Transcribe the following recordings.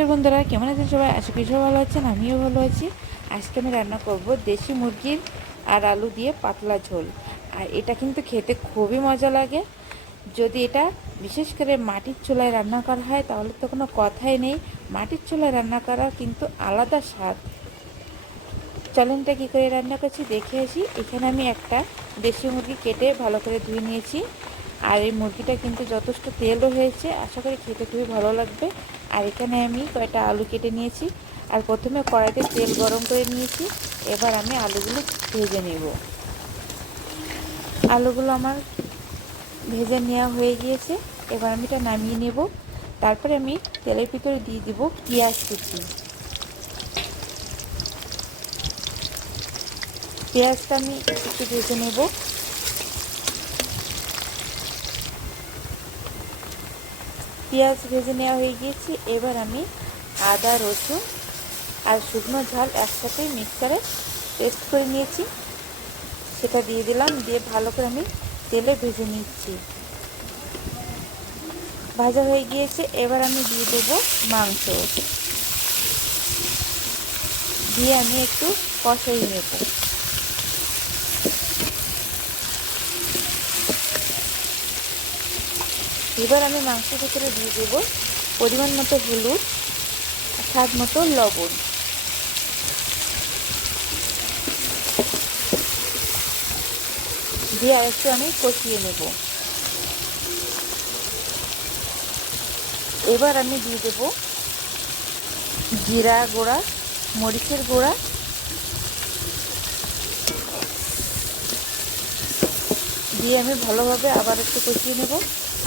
নমস্কার বন্ধুরা, কেমন আছেন সবাই? আশা করি সবাই ভালো আছেন, আমিও ভালো আছি। আজকে আমি রান্না করব দেশি মুরগির আর আলু দিয়ে পাতলা ঝোল। আর এটা কিন্তু খেতে খুবই মজা লাগে। যদি এটা বিশেষ করে মাটির চুলায় রান্না করা হয় তাহলে তো কোনো কথাই নেই। মাটির চুলায় রান্না করা কিন্তু আলাদা স্বাদ। চলেন এটা কী করে রান্না করছি দেখে আসি। এখানে আমি একটা দেশি মুরগি কেটে ভালো করে ধুয়ে নিয়েছি। আর এই মুরগিটা কিন্তু যথেষ্ট তেলও হয়েছে, আশা করি খেতে খুবই ভালো লাগবে। আর এখানে আমি কয়েকটা আলু কেটে নিয়েছি। আর প্রথমে কড়াইতে তেল গরম করে নিয়েছি। এবার আমি আলুগুলো ভেজে নেব। আলুগুলো আমার ভেজে নেওয়া হয়ে গিয়েছে। এবার আমি এটা নামিয়ে নেব। তারপরে আমি তেলের ভিতরে দিয়ে দিব পেঁয়াজ কুচি। পেঁয়াজটা আমি একটু ভেজে নেব। পেঁয়াজ ভেজে নেওয়া হয়ে গিয়েছে। এবার আমি আদা, রসুন আর শুকনো ঝাল একসাথে মিক্সারে পেস্ট করে নিয়েছি, সেটা দিয়ে দিলাম। দিয়ে ভালো করে আমি তেলে ভেজে নিচ্ছি। ভাজা হয়ে গিয়েছে। এবার আমি দিয়ে দেবো মাংস, দিয়ে আমি একটু কষাই নেব। এবার আমি মাংসের ভিতরে দিয়ে দেবো পরিমাণ মতো হলুদ, স্বাদ মতো লবণ, দিয়ে আরেকটু আমি কষিয়ে নেব। এবার আমি দিয়ে দেবো জিরা গুঁড়া, মরিচের গুঁড়া, দিয়ে আমি ভালোভাবে আবার একটু কষিয়ে নেব।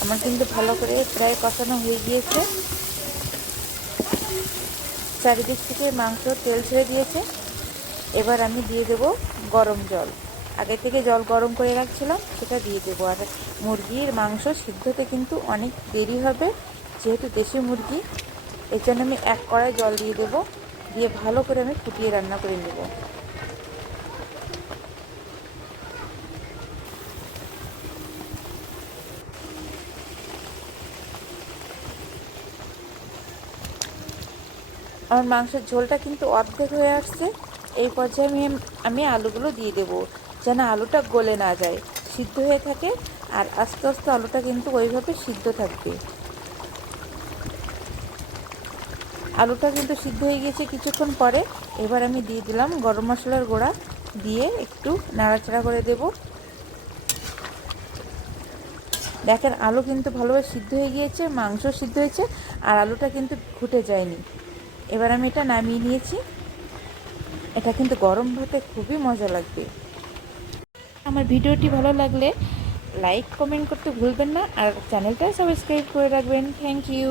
আমার কিন্তু ভালো করে প্রায় কষানো হয়ে গিয়েছে। চারিদিক থেকে মাংস তেল ছেড়ে দিয়েছে। এবার আমি দিয়ে দেব গরম জল। আগে থেকে জল গরম করে রাখছিলাম, সেটা দিয়ে দেবো। আর মুরগির মাংস সিদ্ধতে কিন্তু অনেক দেরি হবে, যেহেতু দেশি মুরগি, এর জন্য আমি এক কড়াই জল দিয়ে দেবো। দিয়ে ভালো করে আমি ফুটিয়ে রান্না করে নেব। আমার মাংসের ঝোলটা কিন্তু অর্ধেক হয়ে আসছে। এই পর্যায়ে আমি আলুগুলো দিয়ে দেবো, যেন আলুটা গলে না যায়, সিদ্ধ হয়ে থাকে। আর আস্তে আস্তে আলুটা কিন্তু ওইভাবে সিদ্ধ থাকবে। আলুটা কিন্তু সিদ্ধ হয়ে গিয়েছে কিছুক্ষণ পরে। এবার আমি দিয়ে দিলাম গরম মশলার গুঁড়া, দিয়ে একটু নাড়াচাড়া করে দেব। দেখেন আলু কিন্তু ভালোভাবে সিদ্ধ হয়ে গিয়েছে, মাংস সিদ্ধ হয়েছে, আর আলুটা কিন্তু ফুটে যায়নি। এবার আমি এটা নামিয়ে নিয়েছি। এটা কিন্তু গরম ভাতে খুবই মজা লাগবে। আমার ভিডিওটি ভালো লাগলে লাইক কমেন্ট করতে ভুলবেন না, আর চ্যানেলটা সাবস্ক্রাইব করে রাখবেন। Thank you.